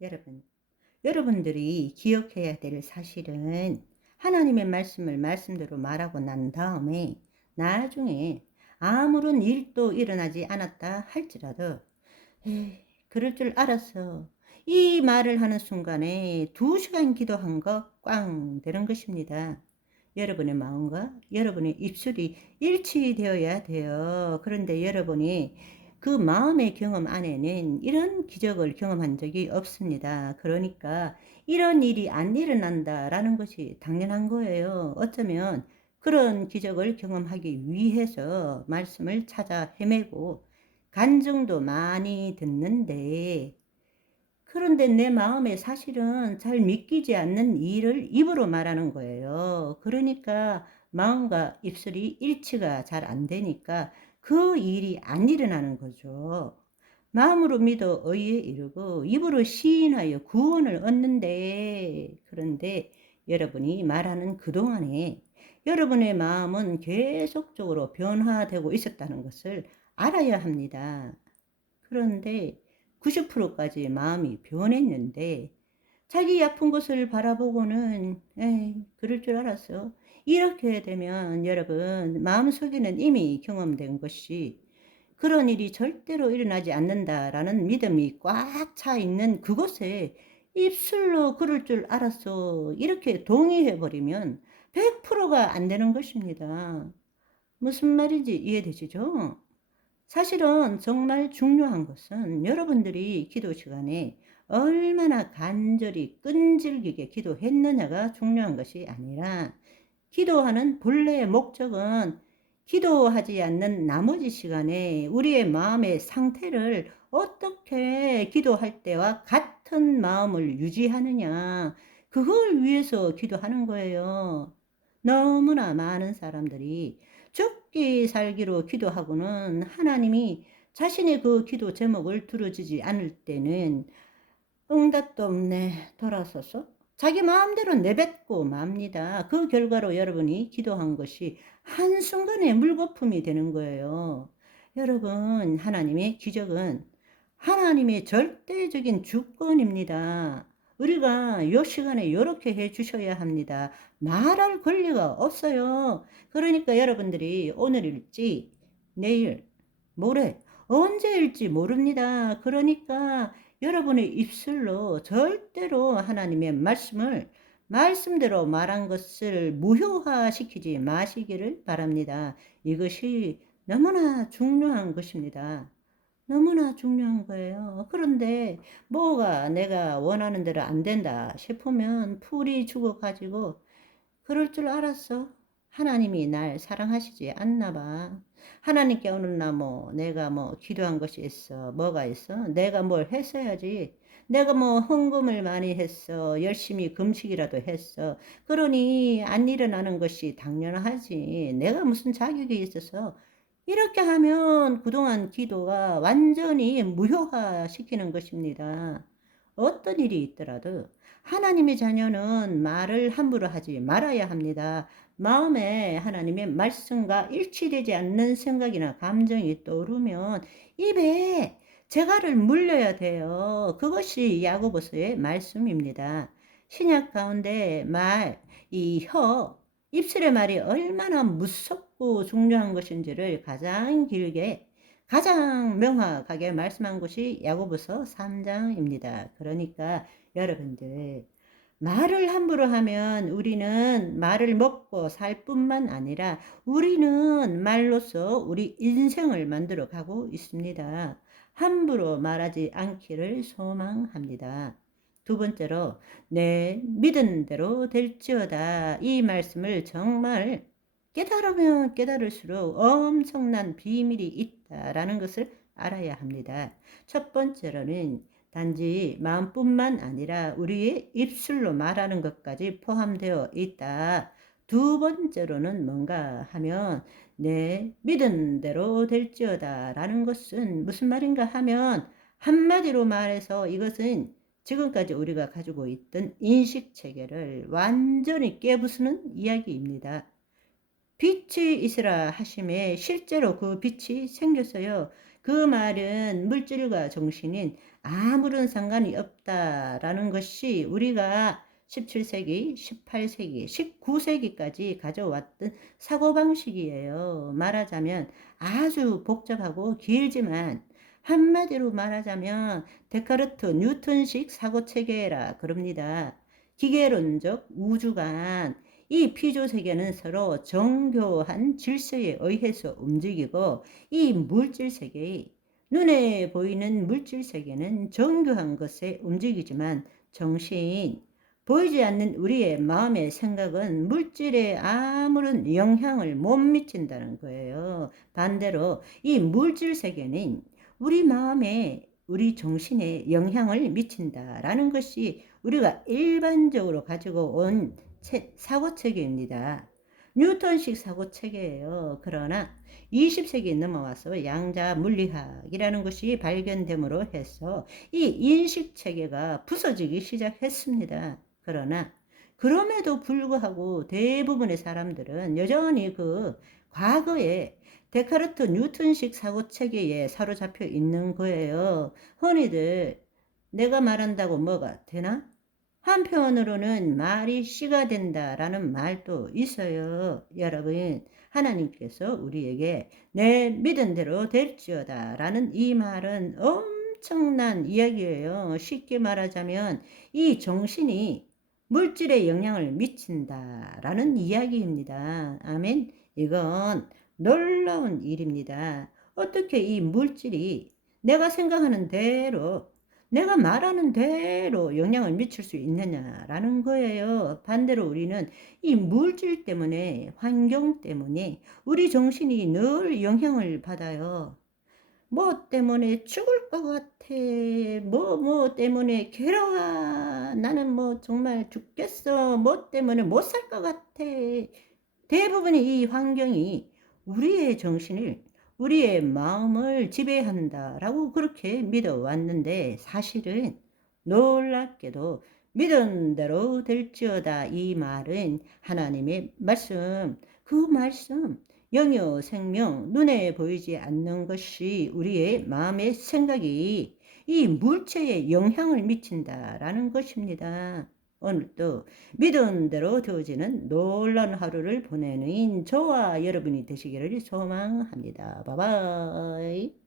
여러분, 여러분들이 기억해야 될 사실은 하나님의 말씀을 말씀대로 말하고 난 다음에 나중에 아무런 일도 일어나지 않았다 할지라도 에이, 그럴 줄 알았어. 이 말을 하는 순간에 2시간 기도한 거 꽝 되는 것입니다. 여러분의 마음과 여러분의 입술이 일치되어야 돼요. 그런데 여러분이 그 마음의 경험 안에는 이런 기적을 경험한 적이 없습니다. 그러니까 이런 일이 안 일어난다라는 것이 당연한 거예요. 어쩌면 그런 기적을 경험하기 위해서 말씀을 찾아 헤매고 간증도 많이 듣는데, 그런데 내 마음에 사실은 잘 믿기지 않는 일을 입으로 말하는 거예요. 그러니까 마음과 입술이 일치가 잘 안 되니까 그 일이 안 일어나는 거죠. 마음으로 믿어 의에 이르고 입으로 시인하여 구원을 얻는데, 그런데 여러분이 말하는 그동안에 여러분의 마음은 계속적으로 변화되고 있었다는 것을 알아야 합니다. 그런데 90%까지 마음이 변했는데 자기 아픈 것을 바라보고는 에이, 그럴 줄 알았어. 이렇게 되면 여러분 마음속에는 이미 경험된 것이 그런 일이 절대로 일어나지 않는다라는 믿음이 꽉 차 있는 그곳에 입술로 그럴 줄 알았어, 이렇게 동의해 버리면 100%가 안 되는 것입니다. 무슨 말인지 이해되시죠? 사실은 정말 중요한 것은 여러분들이 기도 시간에 얼마나 간절히 끈질기게 기도했느냐가 중요한 것이 아니라, 기도하는 본래의 목적은 기도하지 않는 나머지 시간에 우리의 마음의 상태를 어떻게 기도할 때와 같은 마음을 유지하느냐, 그걸 위해서 기도하는 거예요. 너무나 많은 사람들이 죽기 살기로 기도하고는 하나님이 자신의 그 기도 제목을 들어주지 않을 때는 응답도 없네, 돌아서서 자기 마음대로 내뱉고 맙니다. 그 결과로 여러분이 기도한 것이 한순간에 물거품이 되는 거예요. 여러분, 하나님의 기적은 하나님의 절대적인 주권입니다. 우리가 이 시간에 이렇게 해 주셔야 합니다. 말할 권리가 없어요. 그러니까 여러분들이 오늘일지 내일 모레 언제일지 모릅니다. 그러니까 여러분의 입술로 절대로 하나님의 말씀을 말씀대로 말한 것을 무효화시키지 마시기를 바랍니다. 이것이 너무나 중요한 것입니다. 너무나 중요한 거예요. 그런데 뭐가 내가 원하는 대로 안 된다 싶으면 풀이 죽어가지고 그럴 줄 알았어. 하나님이 날 사랑하시지 않나 봐. 하나님께 오늘 나 내가 기도한 것이 있어. 뭐가 있어? 내가 뭘 했어야지. 내가 헌금을 많이 했어. 열심히 금식이라도 했어. 그러니 안 일어나는 것이 당연하지. 내가 무슨 자격이 있어서. 이렇게 하면 그동안 기도가 완전히 무효화시키는 것입니다. 어떤 일이 있더라도 하나님의 자녀는 말을 함부로 하지 말아야 합니다. 마음에 하나님의 말씀과 일치되지 않는 생각이나 감정이 떠오르면 입에 재갈을 물려야 돼요. 그것이 야고보서의 말씀입니다. 신약 가운데 이 입술의 말이 얼마나 무섭고 중요한 것인지를 가장 길게, 가장 명확하게 말씀한 것이 야고보서 3장입니다. 그러니까 여러분들, 말을 함부로 하면 우리는 말을 먹고 살 뿐만 아니라 우리는 말로써 우리 인생을 만들어 가고 있습니다. 함부로 말하지 않기를 소망합니다. 두 번째로, 내 믿은 대로 될지어다. 이 말씀을 정말 깨달으면 깨달을수록 엄청난 비밀이 있다라는 것을 알아야 합니다. 첫 번째로는 단지 마음뿐만 아니라 우리의 입술로 말하는 것까지 포함되어 있다. 두 번째로는 뭔가 하면 내 믿은 대로 될지어다 라는 것은 무슨 말인가 하면, 한마디로 말해서 이것은 지금까지 우리가 가지고 있던 인식 체계를 완전히 깨부수는 이야기입니다. 빛이 있으라 하심에 실제로 그 빛이 생겼어요. 그 말은 물질과 정신인 아무런 상관이 없다라는 것이 우리가 17세기, 18세기, 19세기까지 가져왔던 사고방식이에요. 말하자면 아주 복잡하고 길지만 한마디로 말하자면 데카르트 뉴턴식 사고체계라 그럽니다. 기계론적 우주관, 이 피조세계는 서로 정교한 질서에 의해서 움직이고 이 물질세계, 눈에 보이는 물질세계는 정교한 것에 움직이지만 정신, 보이지 않는 우리의 마음의 생각은 물질에 아무런 영향을 못 미친다는 거예요. 반대로 이 물질세계는 우리 마음에 우리 정신에 영향을 미친다라는 것이 우리가 일반적으로 가지고 온 사고체계입니다. 뉴턴식 사고체계예요. 그러나 20세기 넘어와서 양자 물리학이라는 것이 발견됨으로 해서 이 인식체계가 부서지기 시작했습니다. 그러나 그럼에도 불구하고 대부분의 사람들은 여전히 그 과거에 데카르트 뉴턴식 사고체계에 사로잡혀 있는 거예요. 흔히들 내가 말한다고 뭐가 되나? 한편으로는 말이 씨가 된다라는 말도 있어요. 여러분, 하나님께서 우리에게 내 믿은 대로 될지어다 라는 이 말은 엄청난 이야기예요. 쉽게 말하자면 이 정신이 물질에 영향을 미친다라는 이야기입니다. 아멘. 이건 놀라운 일입니다. 어떻게 이 물질이 내가 생각하는 대로 내가 말하는 대로 영향을 미칠 수 있느냐라는 거예요. 반대로 우리는 이 물질 때문에, 환경 때문에 우리 정신이 늘 영향을 받아요. 뭐 때문에 죽을 것 같아. 뭐 때문에 괴로워. 나는 뭐 정말 죽겠어. 뭐 때문에 못 살 것 같아. 대부분의 이 환경이 우리의 정신을, 우리의 마음을 지배한다라고 그렇게 믿어왔는데 사실은 놀랍게도 믿은 대로 될지어다 이 말은 하나님의 말씀, 그 말씀, 영요 생명, 눈에 보이지 않는 것이 우리의 마음의 생각이 이 물체에 영향을 미친다라는 것입니다. 오늘도 믿은 대로 되어지는 놀라운 하루를 보내는 저와 여러분이 되시기를 소망합니다. 바이바이.